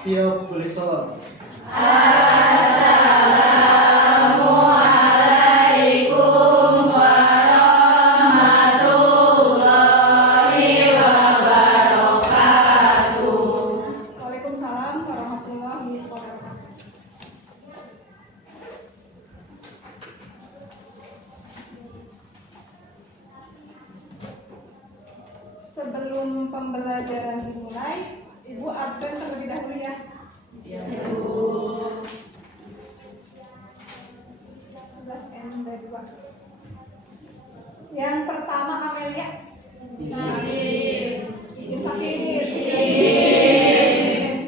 Siap, boleh salam. Assalamualaikum warahmatullahi wabarakatuh. Waalaikumsalam warahmatullahi wabarakatuh. Sebelum pembelajaran dimulai, Ibu absen terlebih dahulu ya. Ya, Bu. 11 M 2. Yang pertama Amelia. Sakit. Izin sakit.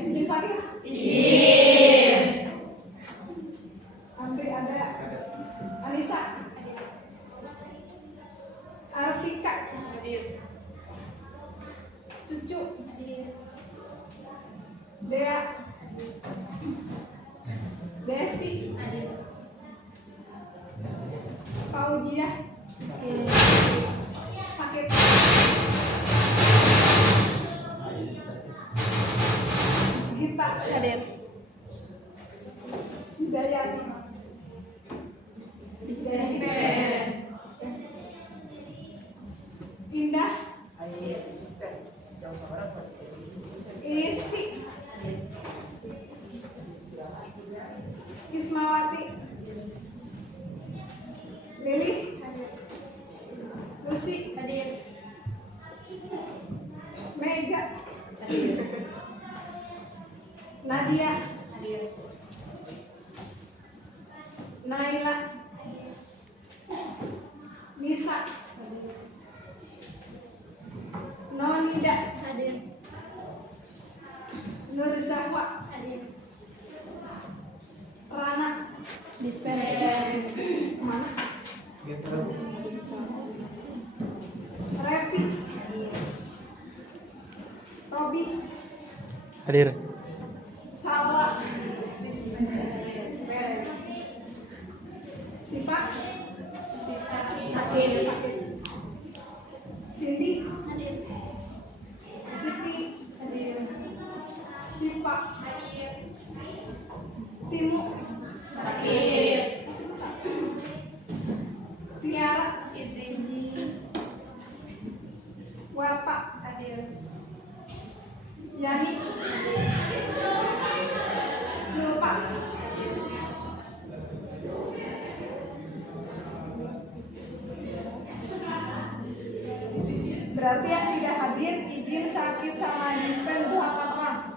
Izin sakit. Izin. Andri ada. Anissa. Artika. Cucu. Dea. Desi. Fauzia. Sakit. Gita. Hadir. Hidayati. Indah. Isti. Ismawati. Lili. Lucy. Mega. Nadia. Naila. Nisa. Nonida. Nur Zahwa. Rana. Mana? Repi. Robi. Hadir. Salwa. Sipa. Sakit. Cindy. Siti. Sipa. Timu. Sakit. Tiara. Wapa. Yani. Zulfa. Berarti yang tidak hadir izin sakit sama dispen itu 8 orang.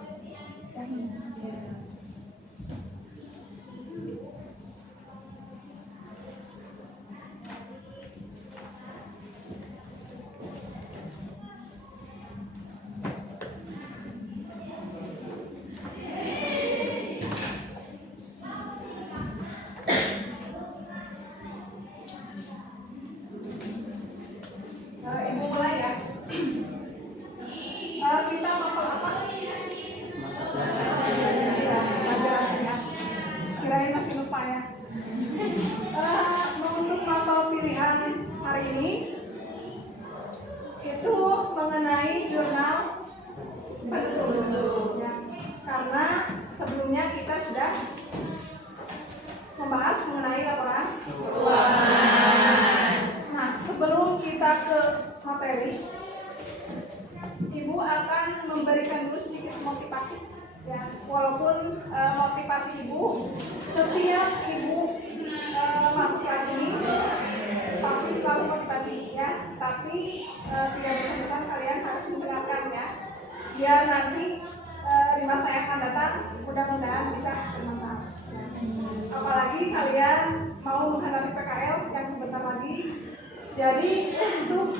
Ibu mulai ya. Kita mapel apa? Pelajaran ya. Kirain masih lupa ya. Untuk mapel pilihan hari ini itu mengenai jurnal bentuk. Ya. Karena sebelumnya kita sudah membahas mengenai laporan keuangan. Nah, sebelum kita ke materi, Ibu akan memberikan dulu sedikit motivasi. Ya, walaupun motivasi Ibu setiap Ibu masuk kelas ini pasti selalu motivasi ya, tapi tidak bosan-bosan kalian harus mendengarkan ya, biar nanti di masa yang akan datang mudah-mudahan bisa bermanfaat. Ya. Apalagi kalian mau menghadapi PKL yang sebentar lagi. Jadi untuk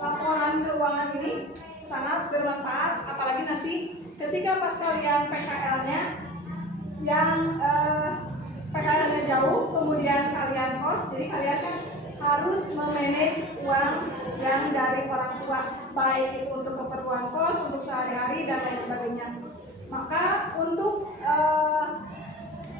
laporan keuangan ini sangat bermanfaat, apalagi nanti ketika pas kalian PKL-nya yang PKL-nya jauh, kemudian kalian kos, jadi kalian kan harus memanage uang yang dari orang tua, baik itu untuk keperluan kos, untuk sehari-hari dan lain sebagainya. Maka untuk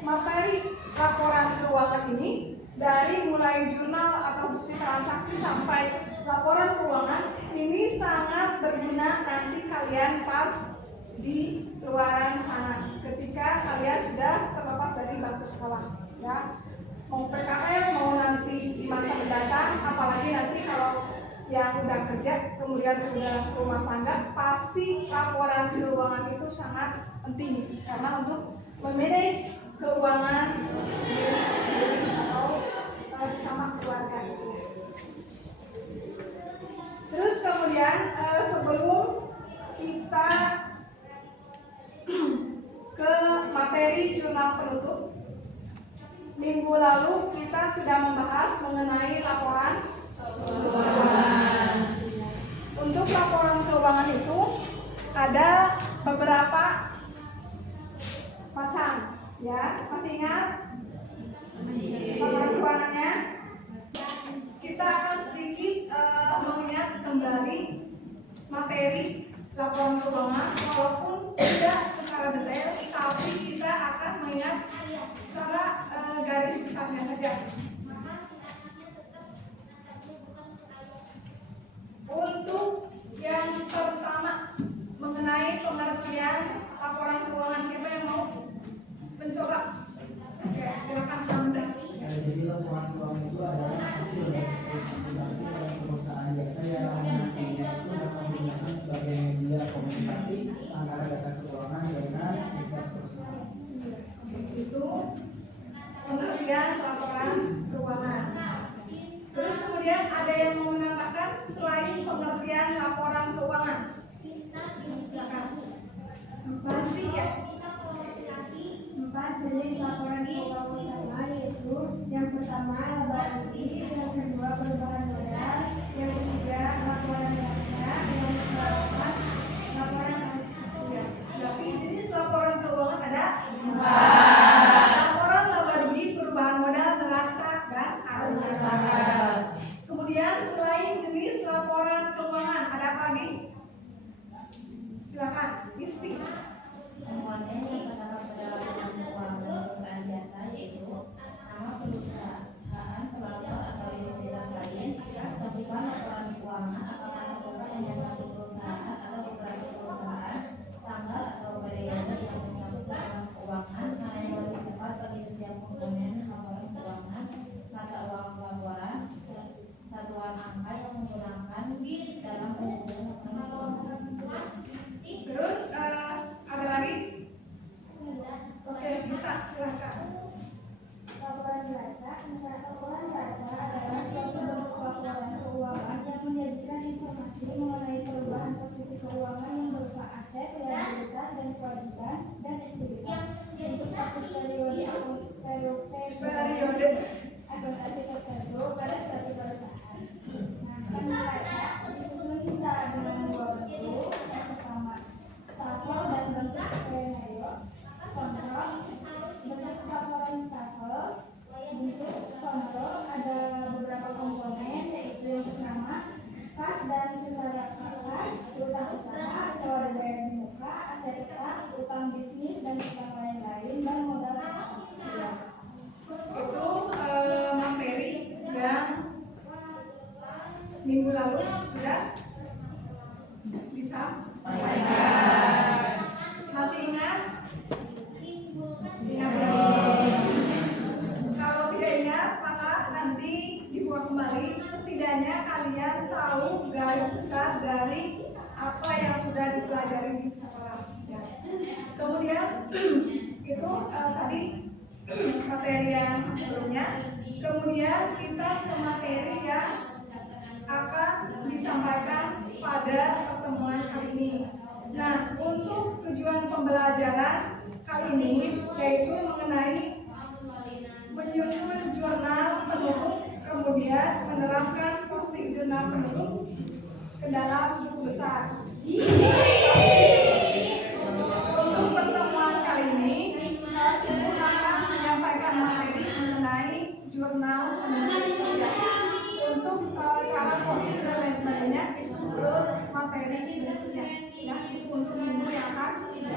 materi laporan keuangan ini dari mulai jurnal atau bukti transaksi sampai laporan keuangan ini sangat berguna nanti kalian pas di luaran sana ketika kalian sudah terlepas dari bangku sekolah, ya. Mau PKL, mau nanti di masa mendatang, apalagi nanti kalau yang udah kerja kemudian udah rumah tangga, pasti laporan keuangan itu sangat penting karena untuk memanage keuangan diri sendiri atau bersama keluarga gitu. Terus kemudian sebelum kita ke materi jurnal penutup, minggu lalu kita sudah membahas mengenai laporan keuangan. Untuk laporan keuangan itu ada beberapa macam, ya. Masih ingat laporan keuangannya? Kita akan sedikit mengingat kembali materi laporan keuangan, walaupun tidak secara detail, tapi kita akan mengingat secara garis besarnya saja. Untuk yang pertama mengenai pengertian laporan keuangan, siapa yang mau mencoba? Oke, silakan Pak Menteri. Jadi laporan keuangan itu adalah hasil dari transaksi dalam perusahaan jasa yang nantinya itu dapat digunakan sebagai media komunikasi antara data keuangan dengan investor perusahaan. Itu pengertian laporan keuangan. Terus kemudian ada yang mau menambahkan selain pengertian laporan keuangan? Masih ya? 4 jenis laporan keuangan utama, yaitu yang pertama laba rugi, yang kedua perubahan modal, yang ketiga laporan neraca, yang keempat laporan transaksi. Berarti jenis laporan keuangan ada 4. Laporan laba rugi, perubahan modal, neraca, dan arus kas. Kemudian selain jenis laporan keuangan ada apa lagi? Silakan, Isti. Kemudian yang pertama pada laporan keuangan perusahaan jasa, yaitu nama perusahaan, pelapor atau identitas lain, cakupan laporan keuangan apakah cakupan hanya satu perusahaan atau beberapa perusahaan, tanggal atau periode yang mencakup laporan keuangan, mana yang lebih tepat bagi setiap komponen laporan keuangan, mata uang pelaporan, satuan angka yang menggunakan dalam penyajian laporan keuangan. Terus ada lagi? Oke, kita silakan. Laporan neraca adalah suatu bentuk laporan keuangan yang menyajikan informasi mengenai perubahan posisi keuangan yang berupa aset, liabilitas, dan kewajiban dan ekuitas untuk satu periode akuntansi tertentu pada suatu perusahaan. Nah, neraca disusun dengan 2 bentuk. Yang pertama, stafel dan bentuk skenario. Kontrol bentuk laporan stafel. Bentuk kontrol ada beberapa komponen, yaitu yang pertama kas dan sisa kas, utang usaha, sewa dan bayar di muka, aset tetap, utang bisnis dan utang lain-lain, dan modal ya. Itu materi yang minggu lalu sudah disampaikan. Masih ingat? Ingat belum? Kalau tidak ingat, maka nanti dibuat kembali. Setidaknya kalian tahu garis besar dari apa yang sudah dipelajari di sekolah. Ya. Kemudian itu tadi materi yang sebelumnya. Kemudian kita ke materi yang akan disampaikan pada pertemuan kali ini. Nah, untuk tujuan pembelajaran kali ini yaitu mengenai menyusun jurnal penutup, kemudian menerapkan posting jurnal penutup ke dalam buku besar. Untuk pertemuan kali ini, Ibu akan menyampaikan materi mengenai jurnal penutup saja. Untuk cara posting dan lain sebagainya itu belum materi berikutnya. Ya, itu untuk minggu yang akan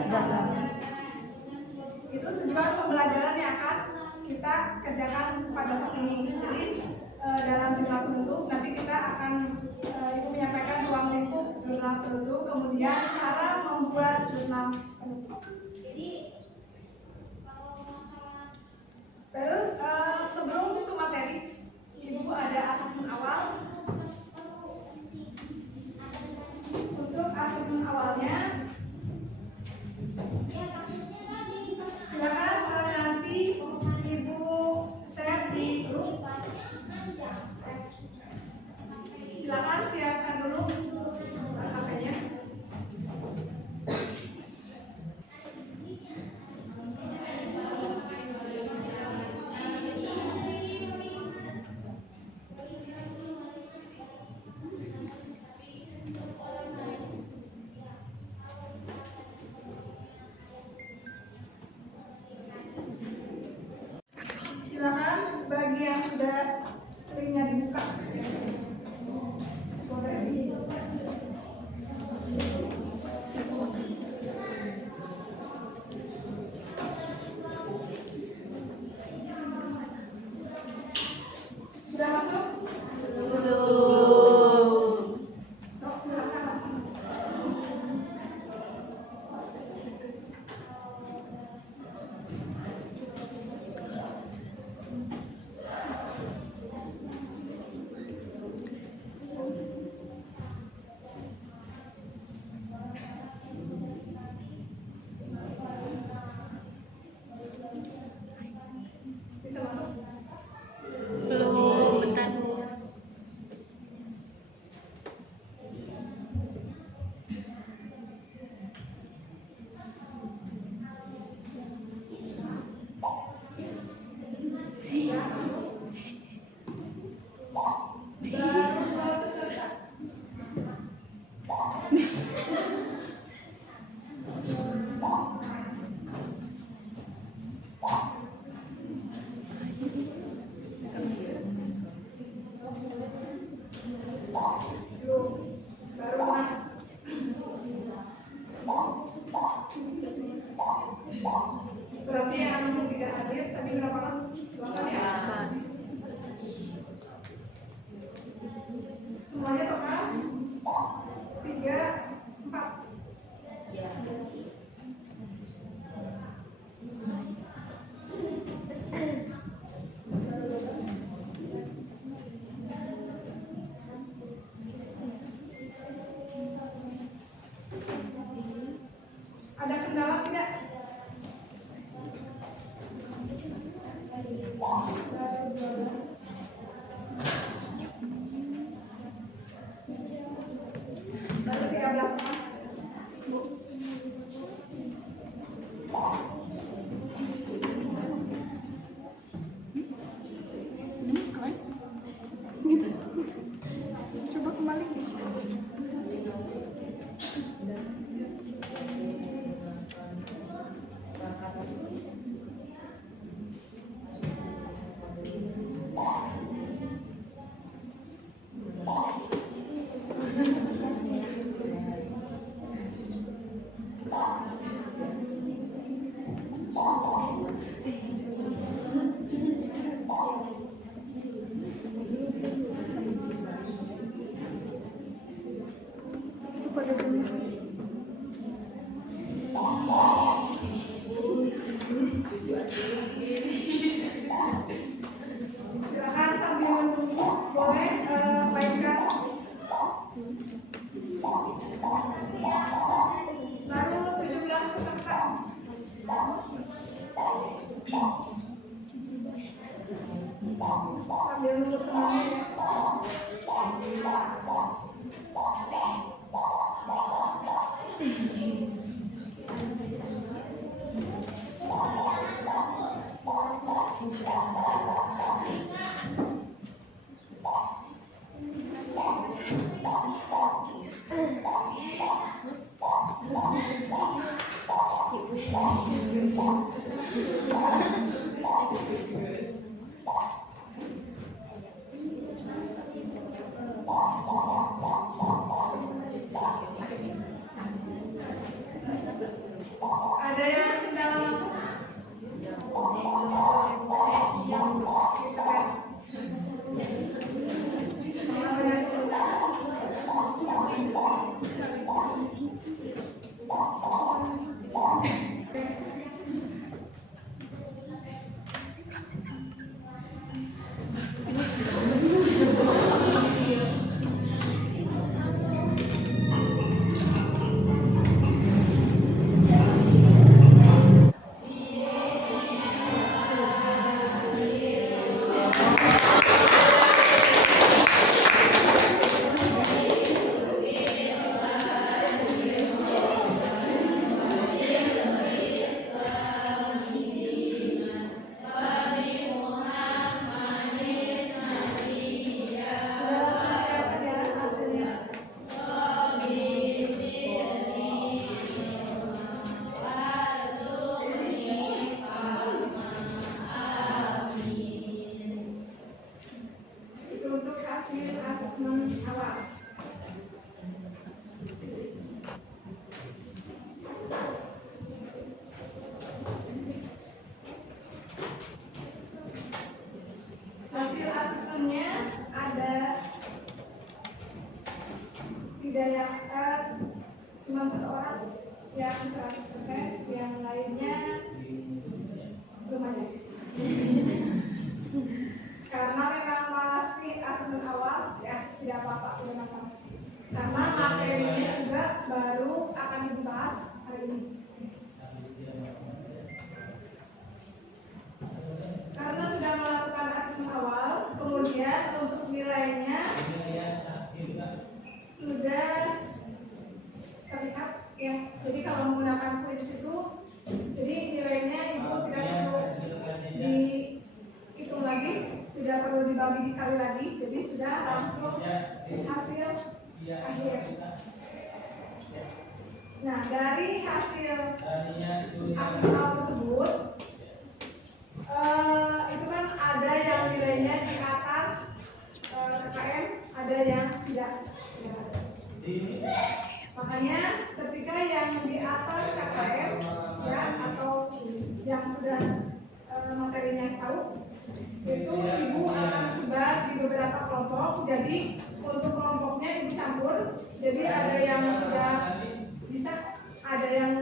datang. Itu tujuan pembelajaran yang akan kita kerjakan pada saat ini. Jadi dalam jurnal penutup nanti kita akan Ibu menyampaikan ruang lingkup jurnal penutup, kemudian cara membuat jurnal yang sudah linknya dibuka. Boleh di sudah masuk? Belum. Sok, silakan. Bisa masuk? Belum, bentar Bu. Baru dua peserta. Belum. Baru enam. Berarti yang tidak hadir tadi berapa kan? 8 ya? Semuanya total 3, 4. Ada kendala tidak? Baru 13 orang. Coba kembali. Itu pada jamnya. Silakan sambil menunggu boleh mainkan. Baru 17 peserta. Sambil nunggu temannya ya. Ada yang kendala masuk? tidak yang cuma satu orang yang 100%, yang lainnya belum ada. Karena memang masih asesmen awal, ya tidak apa-apa, tidak apa-apa. Karena materinya juga baru akan dibahas hari ini. Karena sudah melakukan asesmen awal, kemudian untuk nilainya sudah terlihat, ya. Jadi kalau menggunakan kuis itu, jadi nilainya ibu tidak perlu dihitung lagi, tidak perlu dibagi dikali lagi, jadi sudah langsung hasil akhir. Nah, dari hasil awal tersebut, itu kan ada yang nilainya di atas KKM, ada yang tidak. Makanya ketika yang di atas KKM, ya, atau yang sudah materinya tahu, itu ibu akan sebar di beberapa kelompok. Jadi untuk kelompoknya ibu campur. Jadi ada yang sudah bisa, ada yang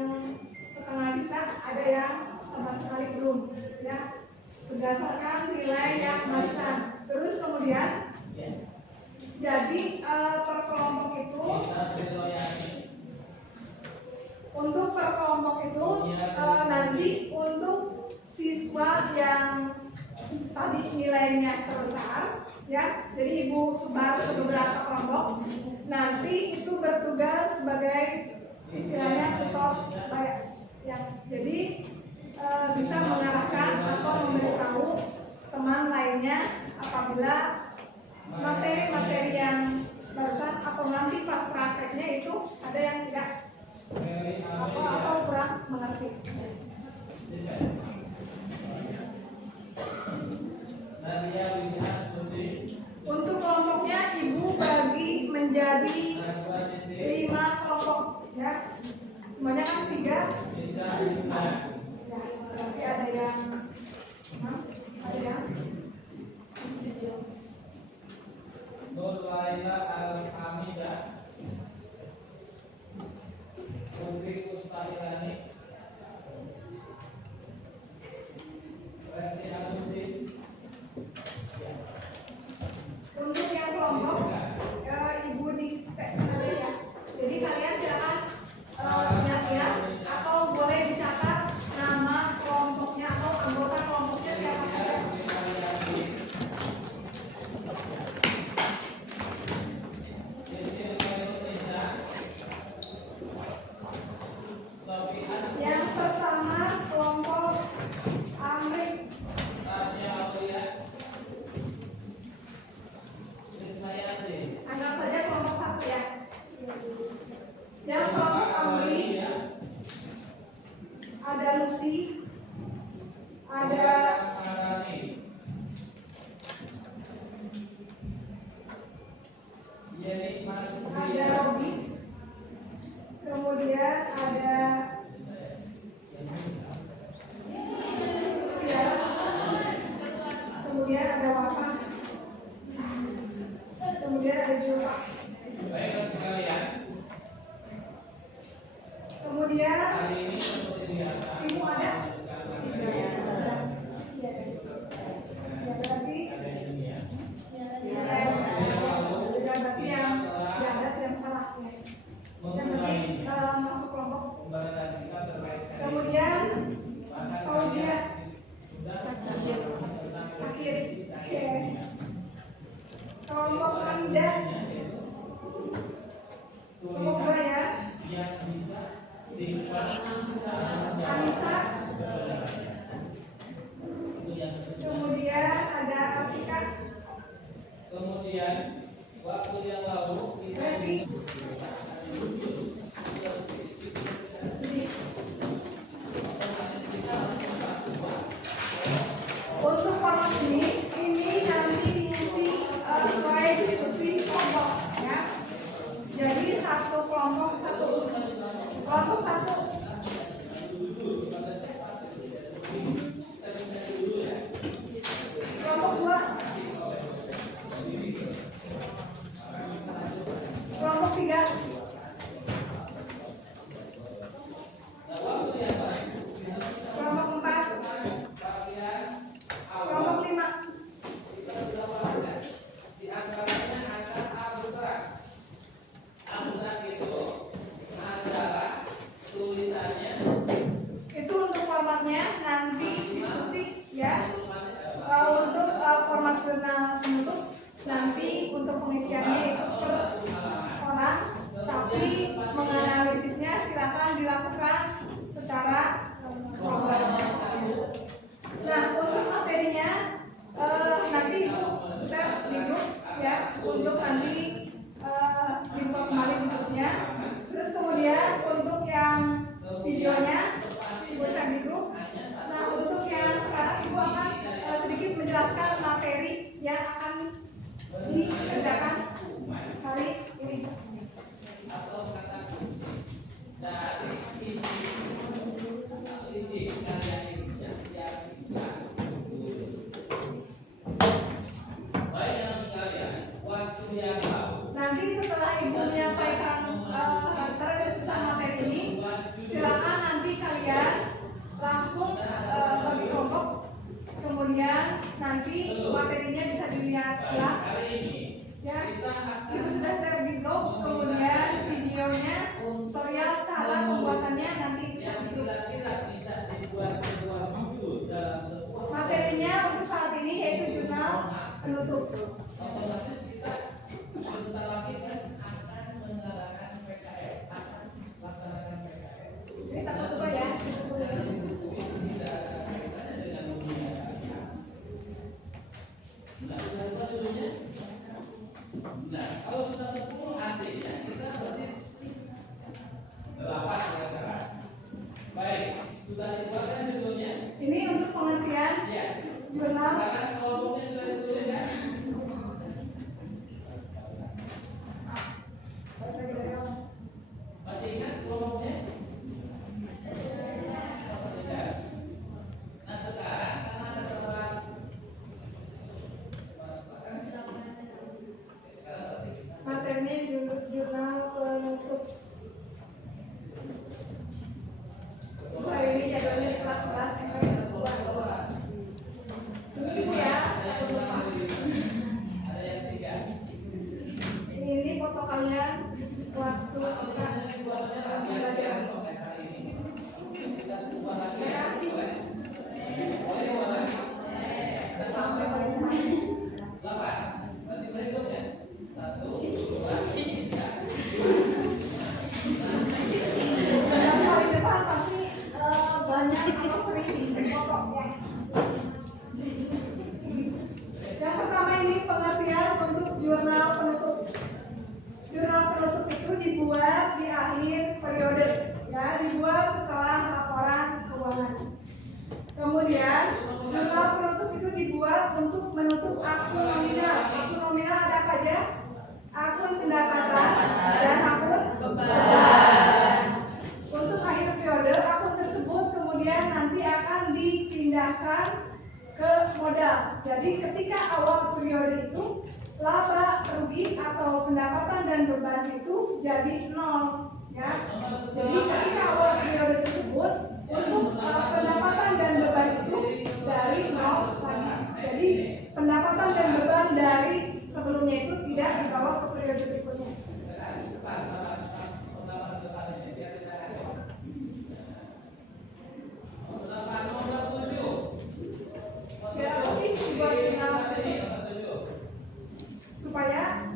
setengah bisa, ada yang sama sekali belum, ya, berdasarkan nilai yang barusan. Terus kemudian jadi per kelompok itu, untuk per kelompok itu nanti untuk siswa yang tadi nilainya terbesar, ya, jadi ibu sebar ke beberapa kelompok. Nanti itu bertugas sebagai istilahnya tutor sebaya, ya. Jadi bisa mengarahkan atau memberitahu teman lainnya apabila materi-materi yang barusan atau nanti pas prakteknya itu ada yang tidak atau kurang mengerti. Untuk kelompoknya ibu bagi menjadi 5 kelompok, ya. Semuanya kan 3. Ya, berarti ada yang Nur Laila Al-Hamidah, Putri Ustahilani, Resti Agustin. Untuk yang kelompok ibu di sana, ya. Jadi kalian silakan lihat atau boleh dicatat nama kelompoknya atau anggota kelompoknya siapa saja. Yang pertama kelompok Amrik. Anggap saja kelompok 1, ya. Yang kelompok Amri ada Lucy, ada Robi, kemudian ada Tiara, kemudian ada Wafa, kemudian ada Julfa. Baiklah sekalian, Kemudian hari ini seperti biasa ibu ada? Tidak. Ya, berarti Ada ini, ya. berarti yang ada yang salah, ya. Yang penting masuk kelompok. Pembahasan kita terkait Kemudian Paudia sudah akhir. Oke. Kelompok Anda, kelompok Raya, yang bisa Anissa, kemudian ada Afrika, kemudian waktu yang lalu kita Revi. Untuk format ini nanti diisi sesuai diskusi kelompok, ya. Jadi satu kelompok satu. Kelompok 1. Kelompok 2. Kelompok 3. dilakukan secara kelompok. Nah, untuk materinya nanti Ibu bisa di grup ya, untuk nanti dibuka kembali bentuknya. Terus kemudian untuk yang videonya Ibu share di grup. Nah, untuk yang sekarang Ibu akan sedikit menjelaskan materi yang akan dikerjakan hari ini. Nanti setelah Ibu menyampaikan secara garis besar materi ini, silakan nanti kalian langsung bagi kelompok, kemudian nanti materinya bisa dilihat ulang. Ya, Ibu sudah share di blog, kemudian videonya, tutorial cara pembuatannya nanti bisa di blog. Materinya untuk saat ini yaitu jurnal penutup. Ini tak lupa ya. Nah, kalau sudah 10 artinya kita berarti 8 sekarang. Baik, sudah dibuatkan judulnya. Ini untuk pengertian Ya. jurnal. Sekarang kelompoknya sudah ditulis ya. Masih ingat kelompoknya? Nah, sekarang karena ada beberapa Materinya jurnal penutup. Hari ini jadwalnya di kelas 11 Ini Ibu ya. Ini foto kalian waktu kita belajar. Sampai paling Berarti berikutnya 1, 2, 3. dan paling depan pasti banyak atau sering foto ya. Yang pertama ini pengertian untuk jurnal penutup. Jurnal penutup itu dibuat di akhir periode, ya, dibuat setelah laporan keuangan. Kemudian jurnal penutup itu dibuat untuk menutup akun nominal. Akun nominal ada apa aja? Akun pendapatan dan akun beban. Untuk akhir periode, akun tersebut kemudian nanti akan dipindahkan ke modal. Jadi ketika awal periode itu laba, rugi atau pendapatan dan beban itu jadi 0, ya. Jadi ketika awal periode tersebut untuk pendapatan dan beban itu dari 0 lagi. Jadi pendapatan dan beban dari sebelumnya itu tidak dibawa ke periode berikutnya. Ya, apa sih dibuat jurnal supaya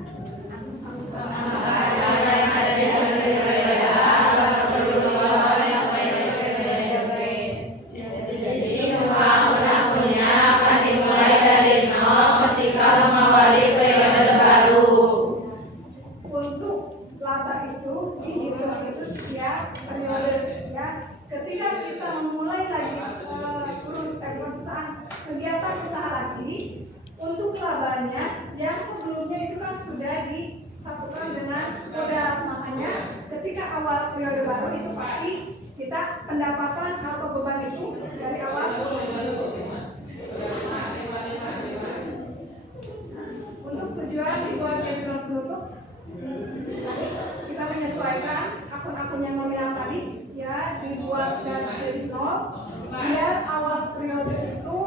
untuk laba itu dihitung itu setiap periode, ya. Ketika kita memulai lagi perusahaan kegiatan usaha lagi, untuk labanya yang sebelumnya itu kan sudah disatukan dengan modal. Makanya ketika awal periode baru itu pasti kita pendapatan atau beban itu dari awal untuk tujuan dibuatnya jurnal penutup. Kita menyesuaikan akun-akun yang nominal tadi, ya, dibuat dari 0 biar awal periode itu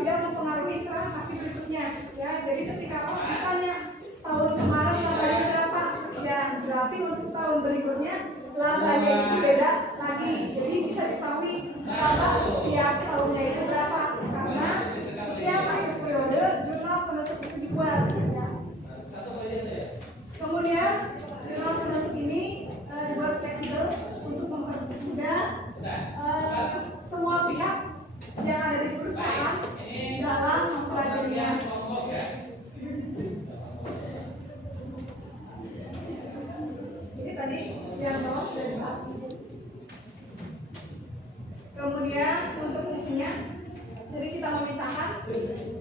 tidak mempengaruhi transaksi berikutnya, ya. Jadi ketika ditanya tahun kemarin labanya berapa, sekian, berarti untuk tahun berikutnya labanya itu beda lagi. Jadi bisa diketahui laba setiap tahunnya itu berapa, karena setiap akhir periode jurnal penutup itu dibuat, ya. Kemudian jurnal penutup ini dibuat fleksibel untuk yang bawah sudah dibahas. Kemudian untuk fungsinya, jadi kita memisahkan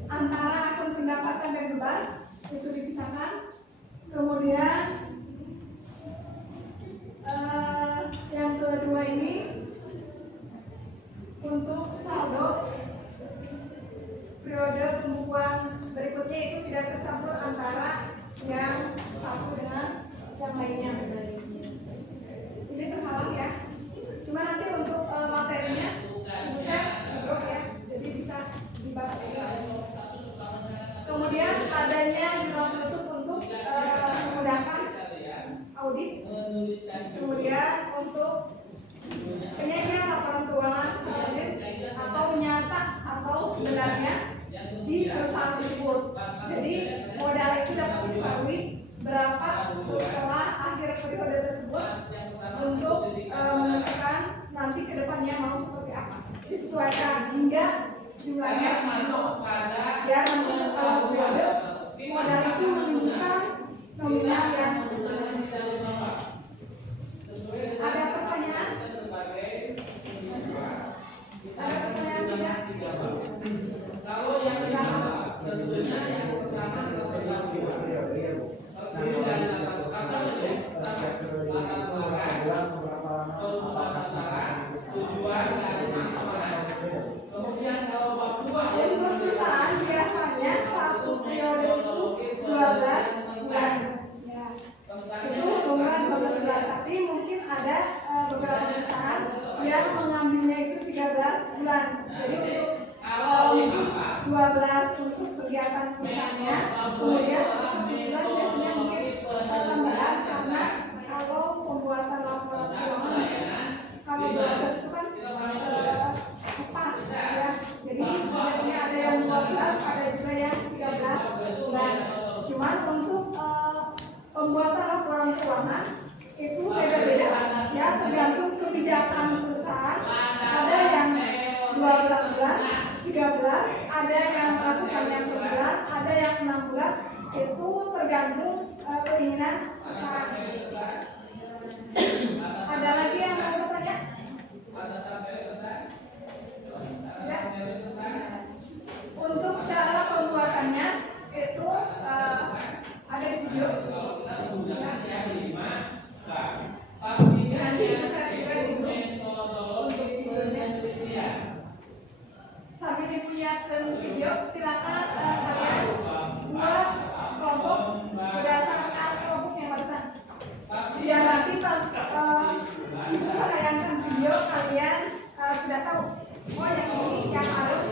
antara akun pendapatan dan beban, itu dipisahkan. Kemudian yang kedua ini untuk saldo periode pembukuan berikutnya itu tidak tercampur antara yang satu dengan yang lainnya. Ini terhalang ya. Cuma nanti untuk materinya bisa drop ya, jadi bisa dibahas. Kemudian adanya jurnal penutup untuk memudahkan audit. Kemudian untuk penyajian laporan keuangan selanjutnya atau menyata atau sebenarnya di perusahaan tersebut. Jadi modal itu dapat diketahui berapa setelah akhir periode tersebut untuk menentukan nanti kedepannya mau seperti apa. Disesuaikan hingga jumlahnya biar kalau periode modal itu menunjukkan nominal yang sebenarnya. Ada pertanyaan? Ada pertanyaan tidak? Kalau yang tentunya yang pertama kemudian kalau untuk perusahaan biasanya satu periode itu 12 bulan. Ya. Itu bulan 12 bulan, tapi mungkin ada beberapa perusahaan yang mengambilnya itu 13 bulan. Jadi untuk 12 untuk kegiatan perusahaannya, kemudian 1 bulan biasanya mungkin tambahan karena kalau pembuatan laporan keuangan kalau 12 itu kan pas ya. Jadi biasanya ada yang 12, ada juga yang 13 bulan. Cuman untuk pembuatan laporan keuangan itu beda-beda ya, tergantung kebijakan perusahaan. Ada yang 12 bulan, 13, ada yang melakukan yang sebulan, ada yang 6 bulan. Itu tergantung keinginan perusahaan. Ada lagi yang mau bertanya? Ya. Untuk cara pembuatannya itu ada di video. Nanti bisa juga di video. Sambil dipunyai video, silakan kalian buat kelompok berdasarkan kelompok yang barusan. Biar nanti pas ibu menayangkan video kalian sudah tahu. Oh yang ini yang harus.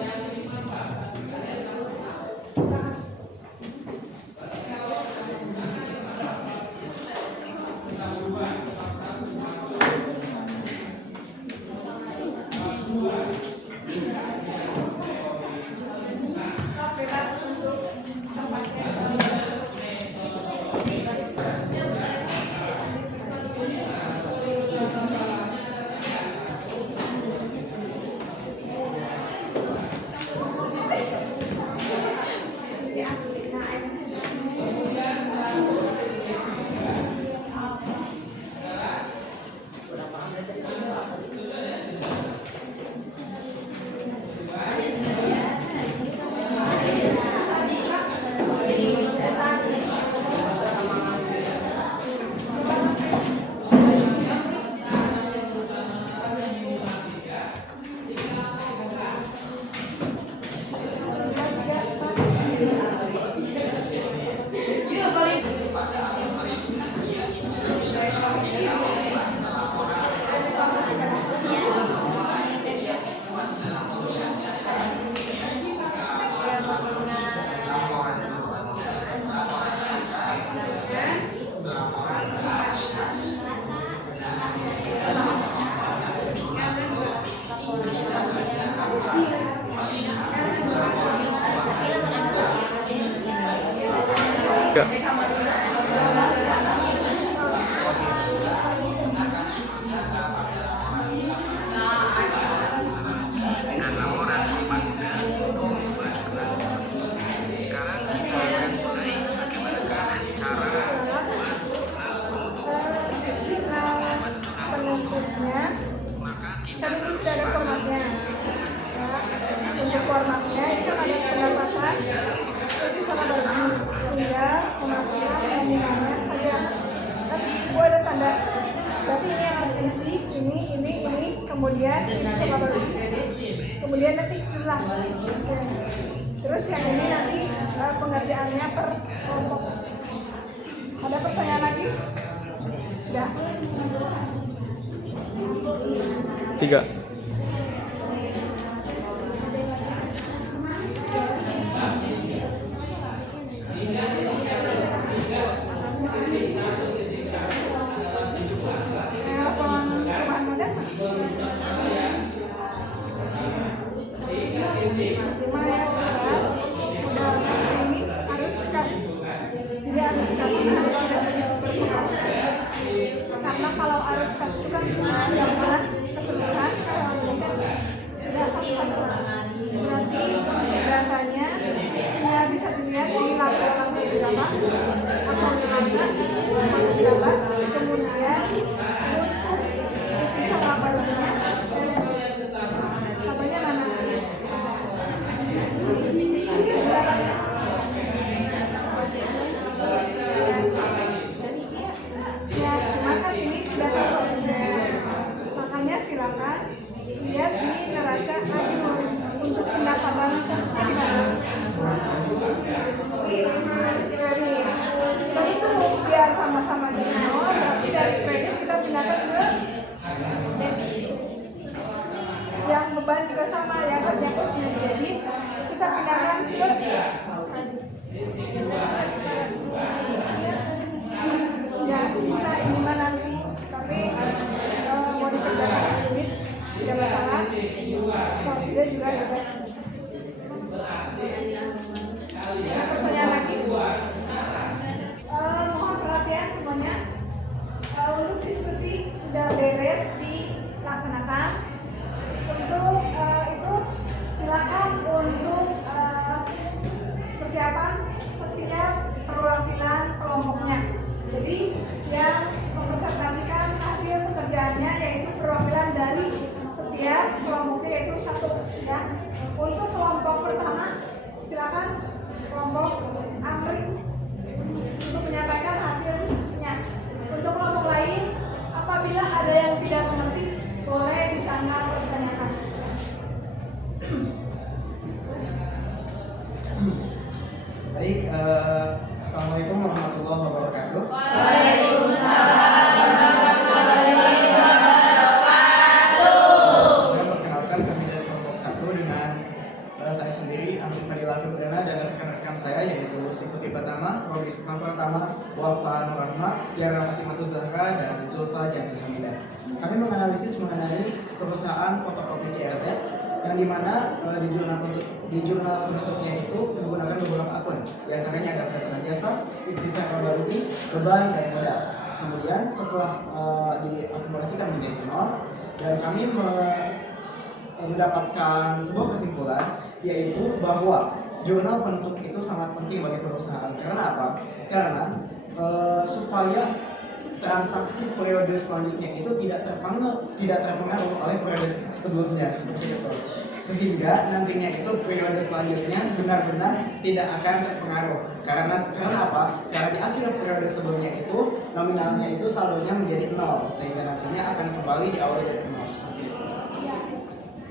ini, kemudian suka baru kemudian nanti jumlah. Terus yang ini nanti pengerjaannya per kelompok. Ada pertanyaan lagi? Sudah. 3. Karena kalau arus kas itu kan cuma yang berat keseluruhan, kalau ini kan sudah satu-satu. Berarti datanya ya bisa dilihat di laporan berapa atau neraca berapa, kemudian untuk bisa laporannya apanya mana? Ya, cuma kan ini sudah terproses. Makanya silakan lihat di neraca untuk pendapatan itu biar sama-sama jadi nol, berarti dari kredit kita pindahkan ke yang beban juga sama, yang kerja kursinya debit kita pindahkan ke ya bisa ini mah nanti, tapi mau dikerjakan debit tidak masalah, kalau tidak juga dapat. Pertanyaan lagi? Mohon perhatian semuanya. Untuk diskusi sudah beres dilaksanakan. Untuk itu silakan untuk persiapan setiap perwakilan kelompoknya. Jadi yang mempresentasikan hasil pekerjaannya yaitu perwakilan dari setiap kelompoknya yaitu 1 ya. Untuk kelompok pertama silakan kelompok Amri untuk menyampaikan hasil diskusinya. Untuk kelompok lain apabila ada yang tidak mengerti boleh di sana ditanyakan. Baik, Assalamualaikum warahmatullahi wabarakatuh. Perkenalkan kami dari kelompok 1 dengan saya sendiri, Amri Fadila Fibrana, dan rekan-rekan saya yaitu Sekuti Pertama, Robi Sukman Pertama, Wafa Nurrahma, Tiara Fatimatus Zahra, dan Zulfa Jamil Hamidah. Kami menganalisis mengenai perusahaan fotokopi CRZ yang dimana di jurnal penutupnya itu menggunakan beberapa akun. Di antaranya ada pendapatan jasa, ikhtisar Al-Baruti, beban, dan modal. Kemudian setelah diakumulasikan menjadi 0, dan kami mendapatkan sebuah kesimpulan, yaitu bahwa jurnal penutup itu sangat penting bagi perusahaan. Karena apa? Karena supaya transaksi periode selanjutnya itu tidak terpengaruh oleh periode sebelumnya, seperti itu. Sehingga nantinya itu periode selanjutnya benar-benar tidak akan terpengaruh. Karena apa? Karena di akhir periode sebelumnya itu nominalnya itu saldonya menjadi 0, sehingga nantinya akan kembali diawali dari 0, seperti itu. Ya,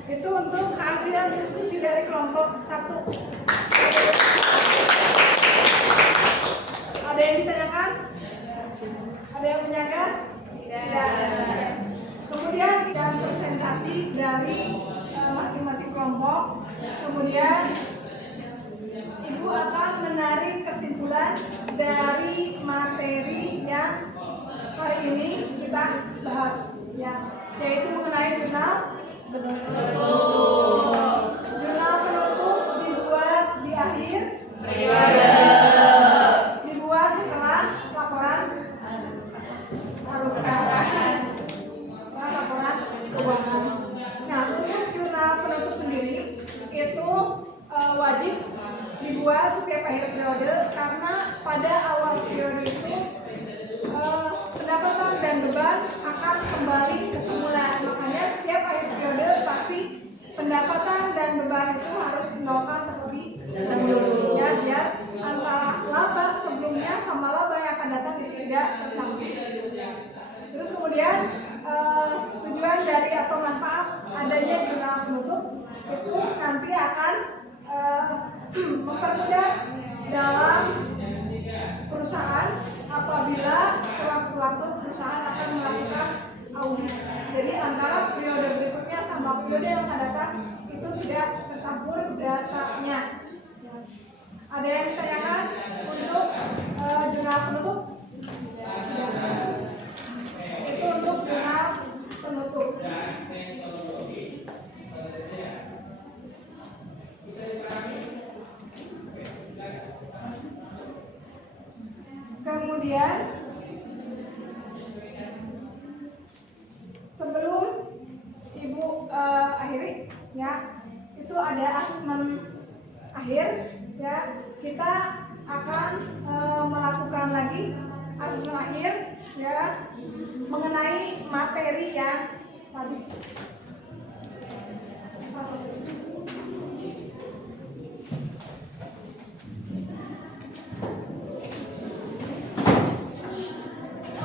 itu untuk hasil diskusi dari kelompok 1. Ada yang ditanyakan? Ada yang menyanggah? Tidak. Kemudian dan presentasi dari masing-masing kelompok. Kemudian Ibu akan menarik kesimpulan dari materi yang hari ini kita bahas, ya, yaitu mengenai jurnal jurnal penutup dibuat di akhir periode, dibuat setelah laporan arus kas, laporan keuangan. Nah, untuk jurnal penutup sendiri itu wajib dibuat setiap akhir periode, karena pada awal periode itu pendapatan dan beban akan kembali ke semula. Makanya setiap akhir periode pasti pendapatan dan beban itu harus dinolkan terlebih dahulu, ya, biar antara laba sebelumnya sama laba yang akan datang itu tidak tercampur. Terus kemudian tujuan dari atau manfaat adanya jurnal penutup itu nanti akan mempermudah dalam perusahaan apabila sewaktu-waktu perusahaan akan melakukan audit. Jadi antara periode berikutnya sama periode yang akan datang itu tidak tercampur datanya. Ada yang ditanyakan untuk jurnal penutup? Itu untuk jurnal penutup. Kemudian sebelum Ibu akhiri ya, itu ada asesmen akhir ya. Kita akan melakukan lagi asesmen akhir ya mengenai materi yang tadi.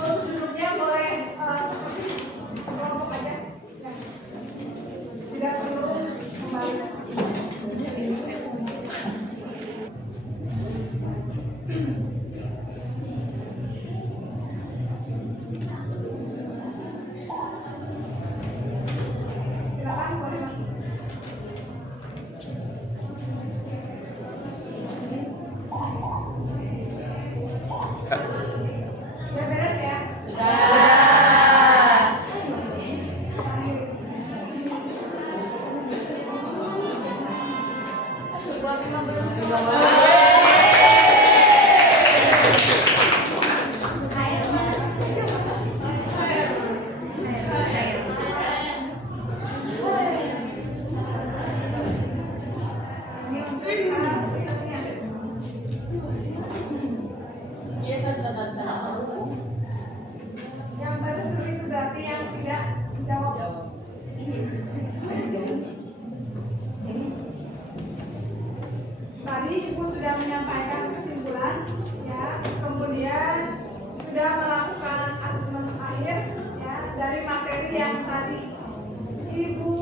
Duduknya boleh seperti kelompok aja ya. Tidak perlu kembali. Silakan boleh masuk. Sudah beres ya? Ini untuk hasilnya. Yang tersulit itu berarti yang tidak dijawab. Tadi Ibu sudah menyampaikan kesimpulan, ya, kemudian sudah melakukan asesmen akhir, ya, dari materi yang tadi Ibu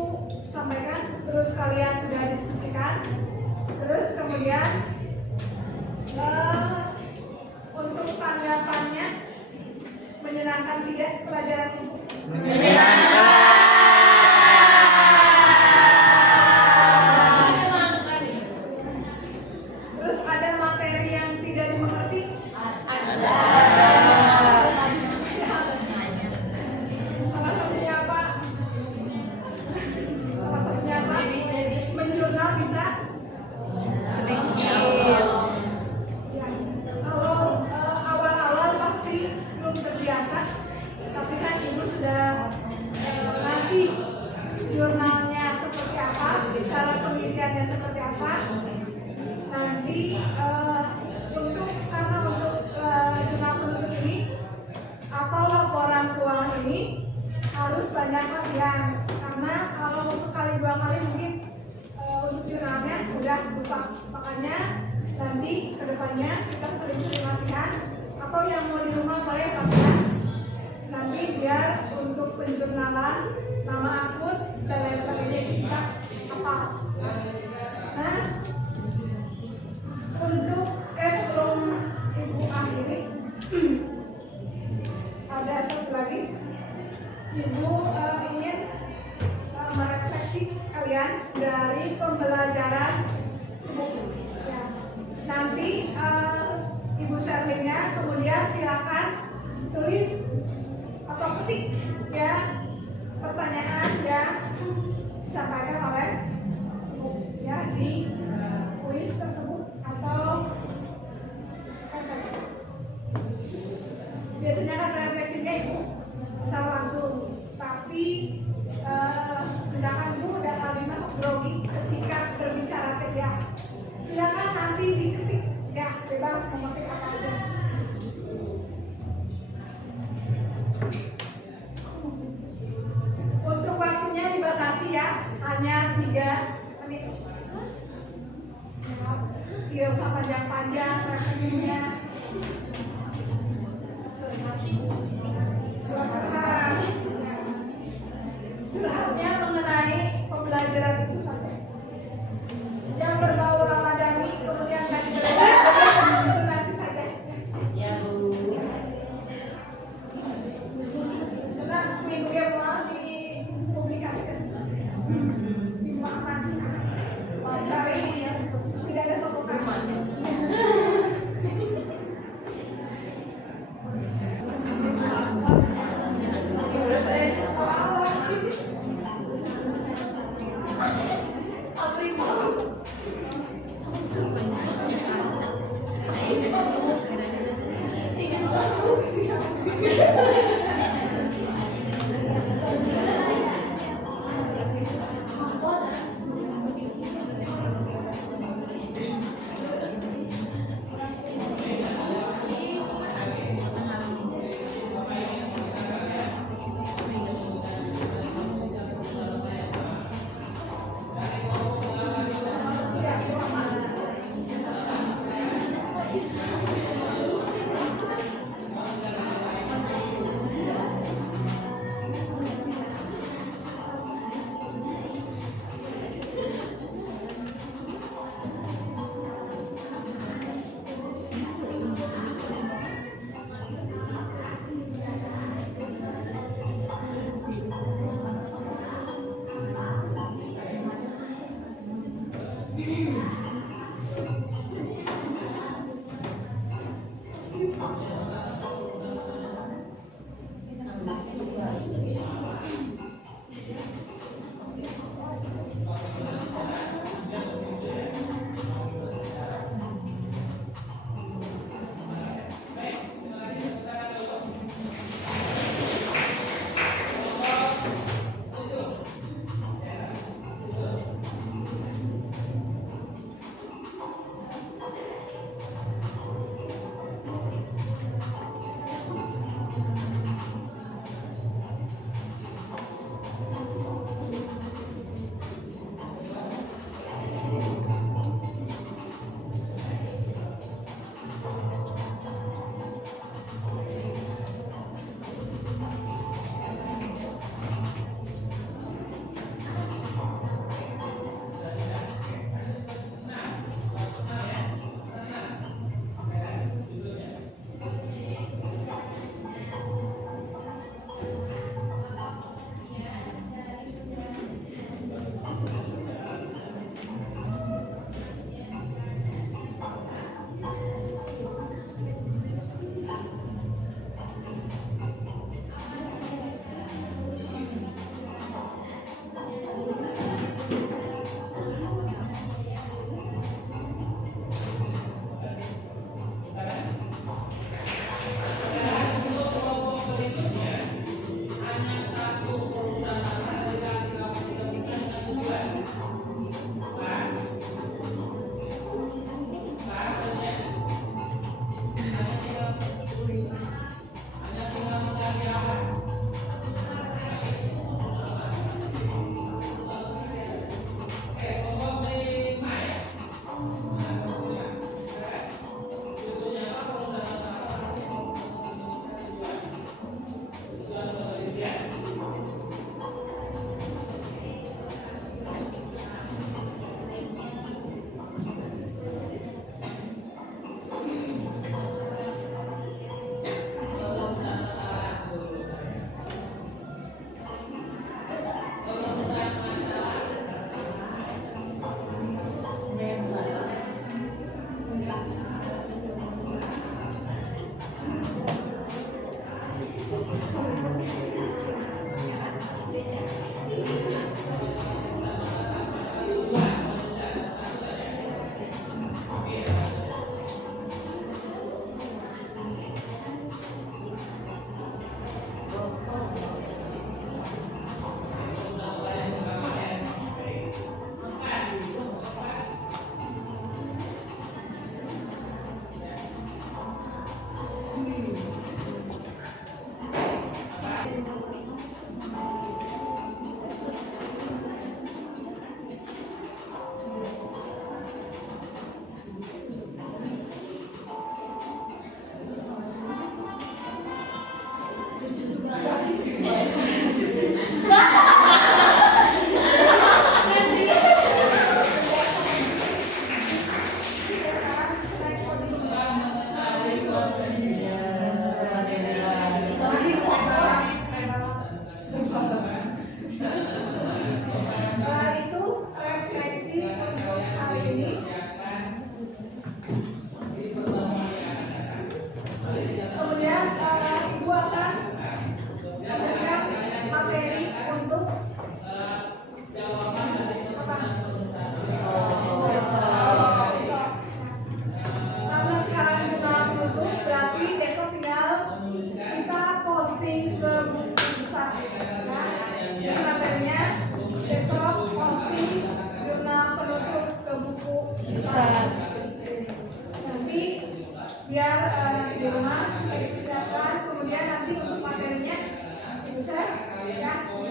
sampaikan, terus kalian sudah diskusikan, terus kemudian untuk tanggapannya menyenangkan tidak pelajaran Ibu? Terus ada materi yang tidak dimengerti? Ada. Salah satunya apa? Salah satunya apa? Menjurnal bisa? Ya, kalau awal-awal pasti belum terbiasa, tapi kan Ibu sudah ngasih jurnalnya seperti apa, cara pengisiannya seperti apa. Nanti untuk jurnal penutup ini atau laporan keuangan ini harus banyak latihan, karena kalau sekali dua kali mungkin untuk jurnalnya udah lupa. Makanya nanti kedepannya kita sering latihan, atau yang mau di rumah boleh latihan nanti biar untuk penjurnalan nama akun dan lain sebagainya bisa apa. Nah, untuk sebelum Ibu akhiri ada satu lagi, Ibu ingin merefleksi kalian dari pembelajaran Ibu. Ya. Nanti Ibu share-nya, kemudian silakan tulis atau ketik ya pertanyaan yang disampaikan oleh Ibu ya di kuis tersebut atau refleksi. Biasanya kan refleksinya Ibu bisa langsung, tapi misalkan Ibu udah saling masuk grogi ketika berbicara ya, silakan nanti diketik ya, bebas memetik apa aja. Untuk waktunya dibatasi ya, hanya 3 menit. Tidak usah panjang-panjang refleksinya. pelajaran itu saja. Yang berbau Ramadhani, kemudian tadi itu nanti saja. Karena minggu yang lalu dipublikasikan di mana? Cari tidak ada sokokan.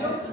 Yuk.